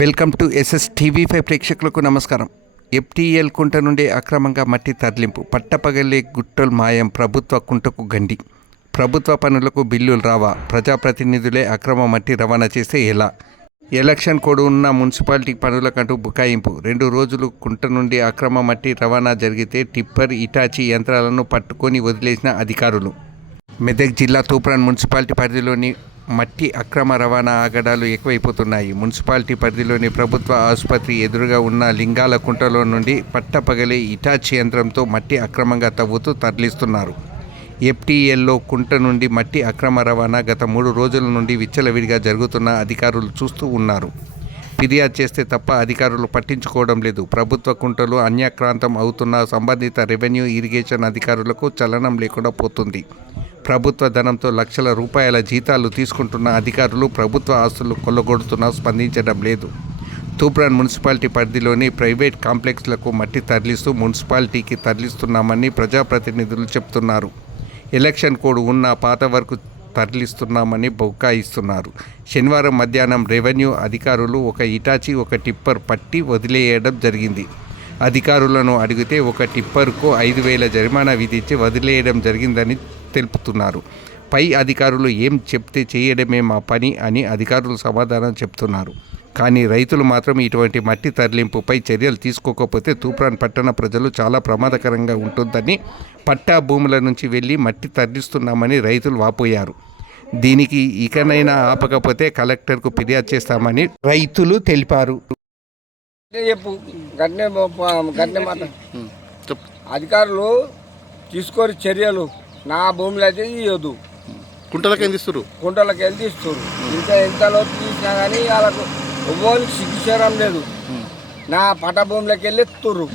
Welcome to SSTV5 ప్రేక్షకులకు నమస్కారం. FTL కుంట నుండి అక్రమంగా మట్టి తరలింపు, పట్టపగలే గుట్టలు మాయం, ప్రభుత్వ కుంటకు గండి. ప్రభుత్వ పనులకు బిల్లులు రావా? ప్రజాప్రతినిధులే అక్రమ మట్టి రవాణా చేస్తే ఎలా? ఎలక్షన్ కోడ్ ఉన్న మున్సిపాలిటీ పనులకంటూ బుకాయింపు. 2 రోజులు కుంట నుండి అక్రమ మట్టి రవాణా జరిగితే టిప్పర్, ఇటాచీ యంత్రాలను పట్టుకొని వదిలేసిన అధికారులు. మెదక్ జిల్లా తూప్రాన్ మున్సిపాలిటీ పరిధిలోని మట్టి అక్రమ రవాణా ఆగడాలు ఎక్కువైపోతున్నాయి. మున్సిపాలిటీ పరిధిలోని ప్రభుత్వ ఆసుపత్రి ఎదురుగా ఉన్న లింగాల కుంటలో నుండి పట్టపగలే ఇటాచీ యంత్రంతో మట్టి అక్రమంగా తవ్వుతూ తరలిస్తున్నారు. FTLలో కుంట నుండి మట్టి అక్రమ రవాణా గత 3 రోజుల నుండి విచ్చలవిడిగా జరుగుతున్న అధికారులు చూస్తూ ఉన్నారు. ఫిర్యాదు చేస్తే తప్ప అధికారులు పట్టించుకోవడం లేదు. ప్రభుత్వ కుంటలు అన్యాక్రాంతం అవుతున్న సంబంధిత రెవెన్యూ, ఇరిగేషన్ అధికారులకు చలనం లేకుండా పోతుంది. ప్రభుత్వ ధనంతో లక్షల రూపాయల జీతాలు తీసుకుంటున్న అధికారులు ప్రభుత్వ ఆస్తులు కొల్లగొడుతున్నా స్పందించడం లేదు. తూప్రాన్ మున్సిపాలిటీ పరిధిలోని ప్రైవేట్ కాంప్లెక్స్లకు మట్టి తరలిస్తూ మున్సిపాలిటీకి తరలిస్తున్నామని ప్రజాప్రతినిధులు చెప్తున్నారు. ఎలక్షన్ కోడ్ ఉన్న పాత వరకు తరలిస్తున్నామని బౌకాయిస్తున్నారు. శనివారం మధ్యాహ్నం రెవెన్యూ అధికారులు ఒక ఇటాచీ, ఒక టిప్పర్ పట్టి వదిలేయడం జరిగింది. అధికారులను అడిగితే ఒక టిప్పర్కు 5,000 జరిమానా విధించి వదిలేయడం జరిగిందని తెలుపుతున్నారు. పై అధికారులు ఏం చెప్తే చేయడమే మా పని అని అధికారులు సమాధానం చెప్తున్నారు. కానీ రైతులు మాత్రం ఇటువంటి మట్టి తరలింపుపై చర్యలు తీసుకోకపోతే తూప్రాన్ పట్టణ ప్రజలు చాలా ప్రమాదకరంగా ఉంటుందని, పట్టా భూముల నుంచి వెళ్ళి మట్టి తరలిస్తున్నామని రైతులు వాపోయారు. దీనికి ఇకనైనా ఆపకపోతే కలెక్టర్కు ఫిర్యాదు చేస్తామని రైతులు తెలిపారు. అధికారులు తీసుకొని చర్యలు నా భూమిలో అయితే ఇవ్వద్దు. కుంటలకి వెళ్ళి ఇస్తారు, కుంటలకి వెళ్ళి తీస్తారు. ఇంకా ఎంతలో తీసినా కానీ వాళ్ళకు ఎవ్వరికి సిగ్గుచేయడం లేదు. నా పట్ట భూమిలోకి వెళ్ళి ఎత్తుర్రు.